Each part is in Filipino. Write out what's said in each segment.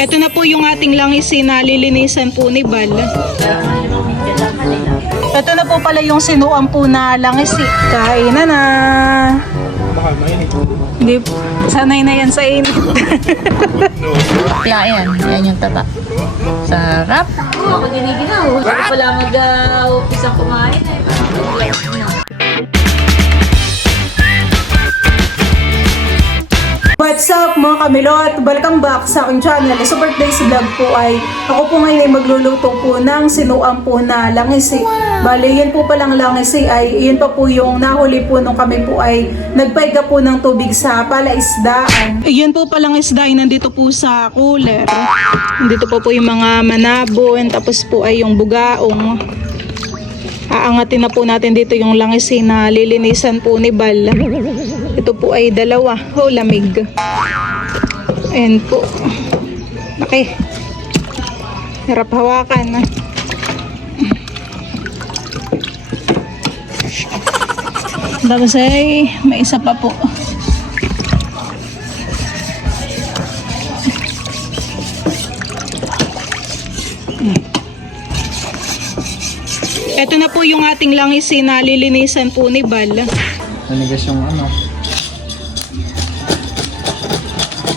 Ito na po yung ating langis na lilinisan po ni Bal. Ito na po pala yung sinuam po na langis. Kain na na. Baka mainit. Hindi, sanay na yan sa init. Kaya yan yung taba. Sarap. Ako giniginaw. Ako pala mag-upisang kumain eh. What's up mga kamilot? Welcome back sa aking channel. Sa birthday vlog po ay ako po ngayon ay magluluto po ng sinuam po na langis. Bale, yun po palang langis ay yun pa po yung nahuli po nung kami po ay nagpaiga po ng tubig sa palaisdaan. Yun po palang isda ay nandito po sa cooler. Nandito po yung mga manabon, tapos po ay yung bugaong. Aangatin na po natin dito yung langis na lilinisan po ni Bal. Ito po ay dalawa. Oh, lamig. Ayan po. Okay. Harap hawakan. Tapos ay may isa pa po. Ito na po yung ating langis na lilinisan po ni Bal. Nanigas yung ano.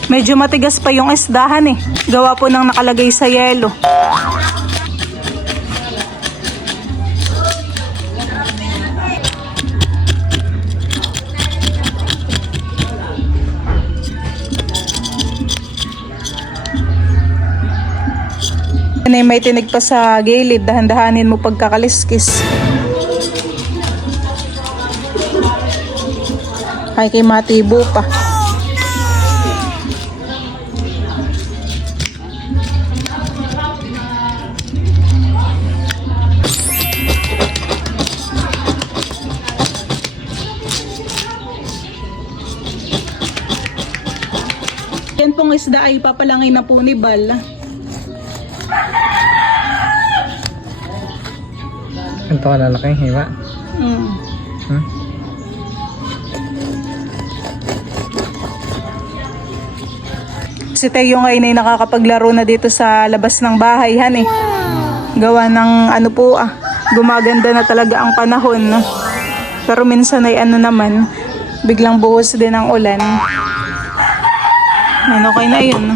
Medyo matigas pa yung isdahan eh. Gawa po ng nakalagay sa yelo. May tinig pa sa gilid, dahan-dahanin mo pagkakaliskis. Ay kay matibo pa. Yan pong isda ay papalangin na po ni Bal. Ito kalalaking hiwa. Hmm? Si Teo ngayon ay nakakapaglaro na dito sa labas ng bahay, han eh. Gawa ng ano po gumaganda na talaga ang panahon. No? Pero minsan ay ano naman, biglang buhos din ang ulan. Ano okay na yun. No?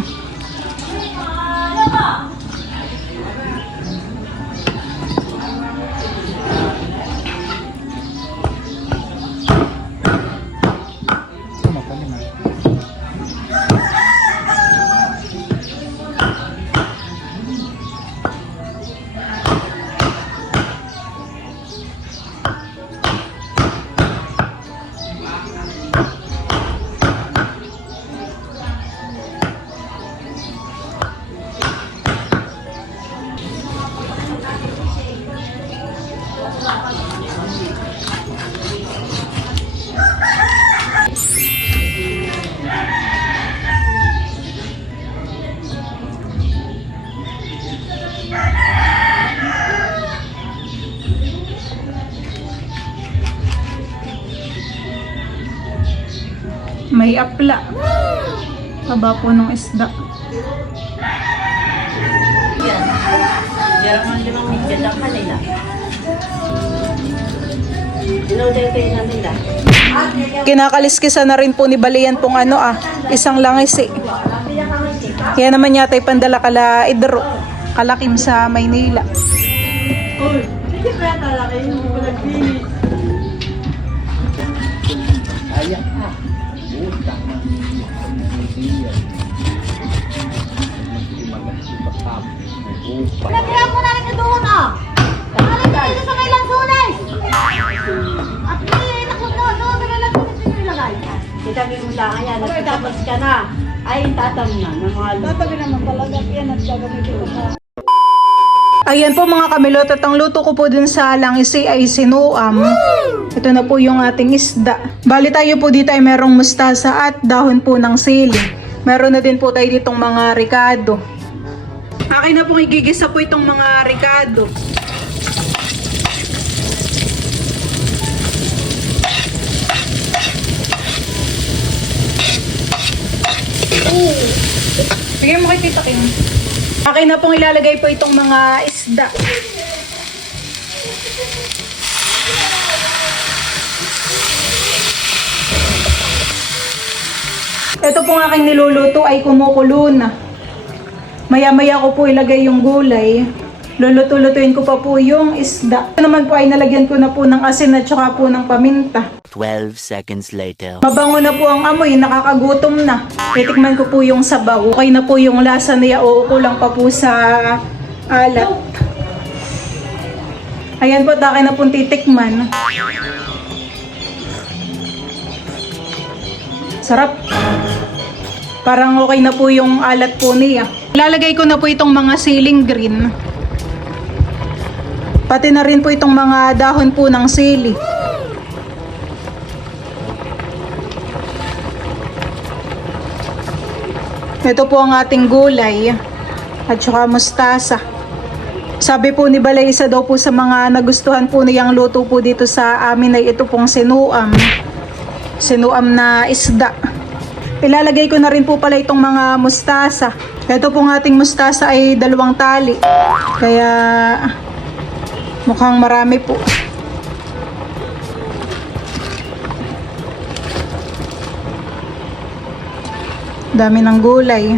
May apla. Haba po ng isda. Jaraman limang midya lang kanila. Kinakaliskisan na rin po ni Balian pong isang langis eh. Yan naman yata ay pandala kala Idro. Kalakim sa Maynila. Pinagkira mo na rin yung doon Alam mo dito sa may lansunes! At naklog na doon sa may lansunes yung nilagay. Sitabi mo lang yan, nagtatapos ka na. Ay, tatam na ng mga lupa. Tatabi naman talaga yan at gagamitin ko sa... Ayan po mga kamilot, at ang luto ko po dun sa langis ay sinuam. Ito na po yung ating isda. Bali tayo po dito ay merong mustasa at dahon po ng sili. Meron na din po tayo ditong mga ricado. Akin na pong igigisa po itong mga ricado. Bigyan mo kay Tita Kim. Akin na pong ilalagay po itong mga isda. Ito pong aking niluluto ay kumukulo na. Maya-maya ko po ilagay yung gulay. Luluto-lutuin ko pa po yung isda. Ito naman po ay nalagyan ko na po ng asin at saka po ng paminta. 12 seconds later. Mabango na po ang amoy, nakakagutom na. Titikman ko po yung sabaw. Okay na po yung lasa niya o kulang pa po sa alat. Ayan po, akin na pong titikman. Sarap. Parang okay na po yung alat po niya. Ilalagay ko na po itong mga siling green. Pati na rin po itong mga dahon po ng sili. Ito po ang ating gulay at saka mustasa. Sabi po ni Balay, isa daw po sa mga nagustuhan po niyang luto po dito sa amin ay ito pong sinuam. Sinuam na isda. Ilalagay ko na rin po pala itong mga mustasa. Ito pong ating mustasa ay 2 tali. Kaya mukhang marami po. Dami ng gulay.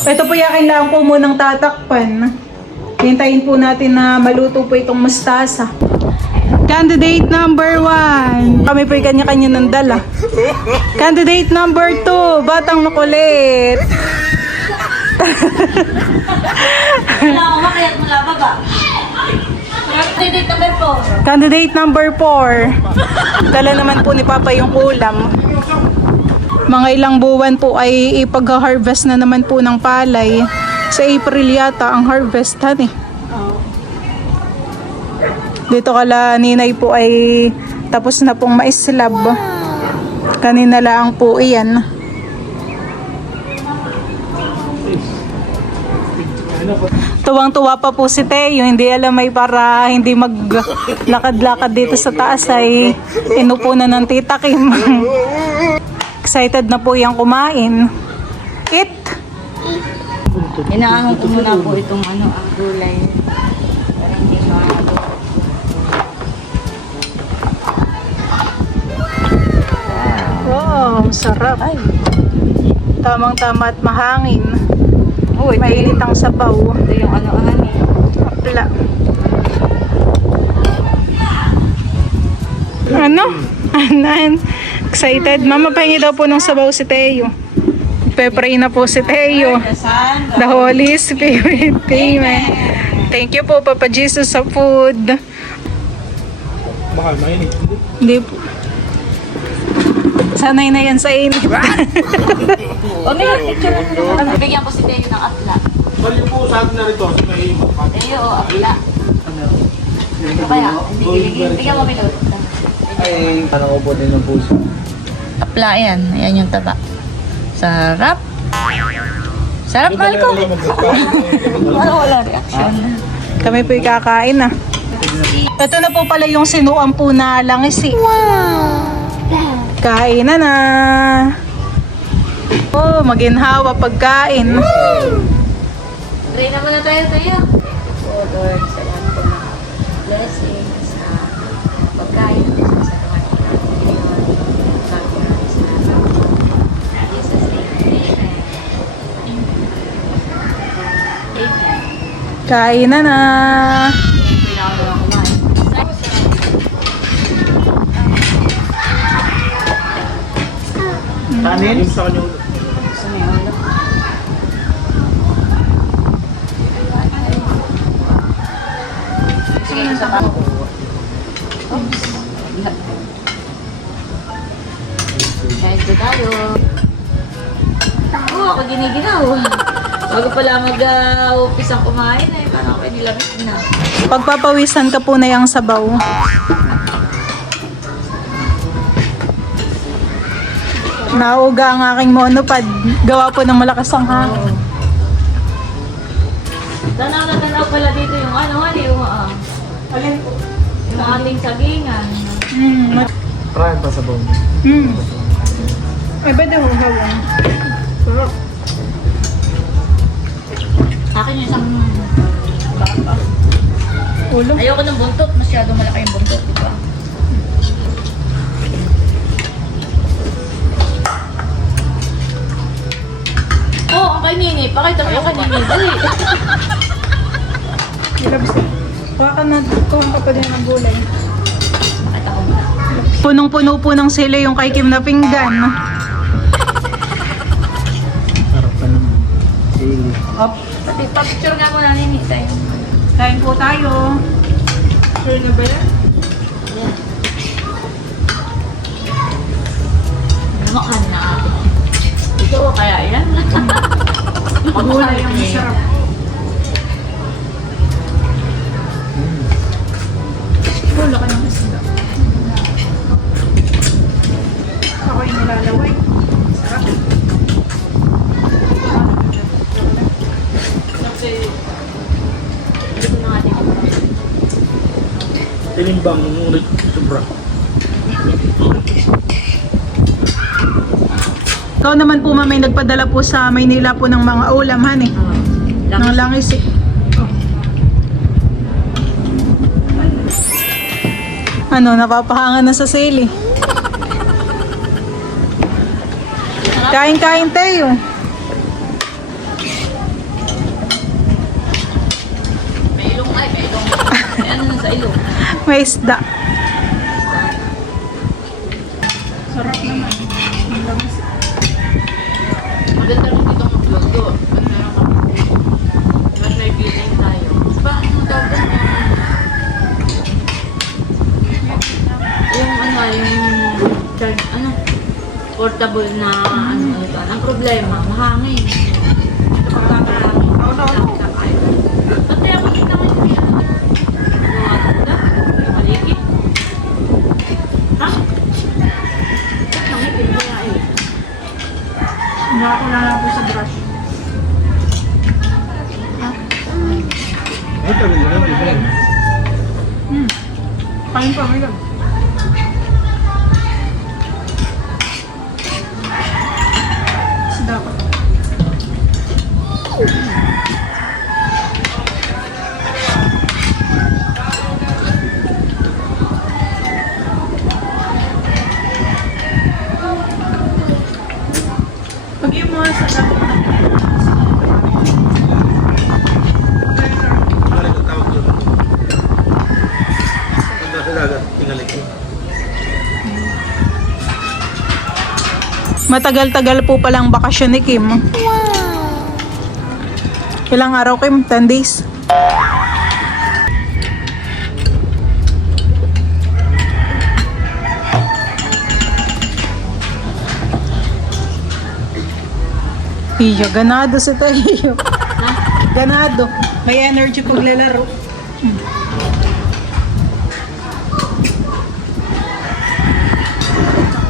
Ito po yakin lang po munang tatakpan. Hintayin po natin na maluto po itong mustasa. Candidate number 1. Kami po kanya-kanya ng dala. Candidate number 2. Batang makulit. Wala ako makayat mula baba. Candidate number 4. Candidate number 4. Dala naman po ni Papa yung ulam. Mga ilang buwan po ay ipag-harvest na naman po ng palay. Sa April yata ang harvest han eh. Dito kala ninay po ay tapos na pong maislab. Kanina lang po iyan. Tuwang-tuwa pa po si Teo, hindi alam ay para hindi maglakad-lakad dito sa taas ay inupo na ng Tita Kim. Excited na po yung kumain. Eat! Inaangon ko muna po itong ang gulay. Para hindi maano. Wow, sarap. Tamang-tama at mahangin. Oh, ito Mainit ang sabaw. yung Apla. Ano? Anan? Excited? Mama, pahingi daw po ng sabaw si Teo. Pepray na po si Teo. The Holy Spirit. Amen. Thank you po, Papa Jesus, sa food. Baka mainit. Hindi po. Sanay na yan sa init. O, may picture na. Bigyan ko si Teo ng atla. Bali po sa atin na rito. Sa may Teo, atla. Ano kaya? Bigyan mo minut. ay parang upo din ng puso. Apla yan. Ayan yung taba. Sarap. Sarap, mahal ko. Wala reaction. Kami po ikakain na. Ito na po pala yung sinuam po na langisi. Kain na na. Oh, maginhawa pagkain. Pray naman na tayo. Oh Lord, salamat po na blessings sa pagkain. Sa naman po natin ngayon. Sabi natin sa Jesus name. Amen. Kain na na. Pinakaw na kumain. Kanin? Yung sa kanyang Gusto mo yung ulo? Sige, isa pa. Oops. Kahit ko tayo. Oo, ako giniginaw. Bago pala mag-upis ang kumain eh. Parang ako nilamig na. Pagpapawisan ka po na yung sabaw. Nauga ang aking monopod. Gawa po ng malakas ang hangin. Tanaw na tanaw pala dito yung yung Alin po? yung Sa ating sagingan. Try pa sa bawang. Ay, ba daw hawang? Sarap. Akin yung isang baka. Ulo. Ayoko ng buntot. Masyadong malaki yung buntot, di ba? Oo, ang kay Nini. Pakita mo yung kay Nini. Dali. Ilabs. Kuha ka pa din ng gulay. Pakita ko muna. Punong-puno po ng sila yung kay Kim na pinggan. Sarap pa naman. Sili. Up. Picture nga muna, Nini. Tayo. Kain po tayo. Sure na ba yan? Namakhan na. Ito o kaya yan? Gulay ang sarap. Wala ka ng isda. Ako yung nilalaway. Sarap. Ito na natin. Tinimbang ngunit sobra. Ikaw naman po may nagpadala po sa Maynila po ng mga ulam, han eh. Ng langis eh. Ano, napapahangan na sa sale eh. Kain-kain tayo. May ilong ay, may ilong. May ano na sa ilong. May isda. Sarap naman. Ang langis. Maganda rin dito ang vlog do. Ba't meron ka? Ba't may building tayo? Paano mo tawag na? Yung ano, yung charge, ano? Portable na ano ito. Ang problema, mahangin. Ito pagkakahangin. Ba't kaya mo tingnan mo yung yan? Ano nga tanda? Yung paligid? Ha? Ba't nangipin kaya eh? Nakakulala po sa brush. Ay, tabi mo lang. Bibig. Kain pa, may lang. Isda pa. Pag yung mga sa dapat Ano rin ang tawag doon? Pag nasa dagat, tingalik ko. matagal-tagal po palang bakasyon ni Kim. Ilang araw, Kim? 10 days? Iyo, ganado si tayo. Ganado. May energy paglalaro.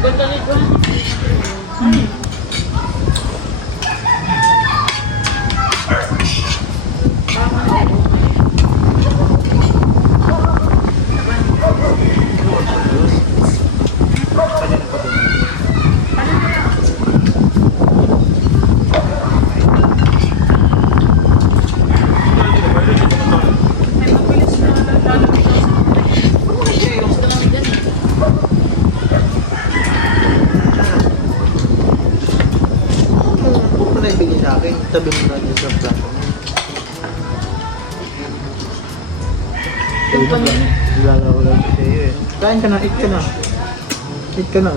Ganda nito. Huwag mo na ibigay sa akin. Tabi mo na dyan sa plato. Lalaw lang sa iyo eh. Kain ka na, eat ka na. Eat ka na.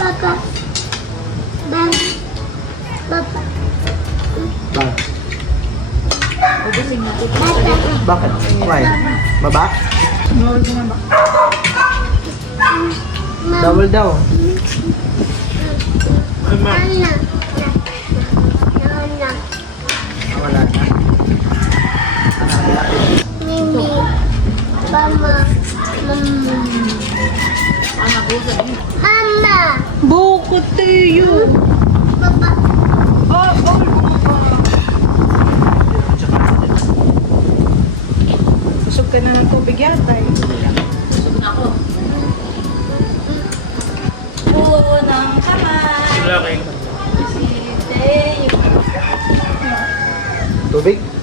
Papa. Bang. Papa. Ubusin natin. Bakit? Why? Baba? Double daw. Nana. Nana. Wala na. Mimi. Mama. Bukod tayo. Busog ka na ng tubig yata eh. Ako. Unang kamay. Wala kayo. Si Teo. Tubig?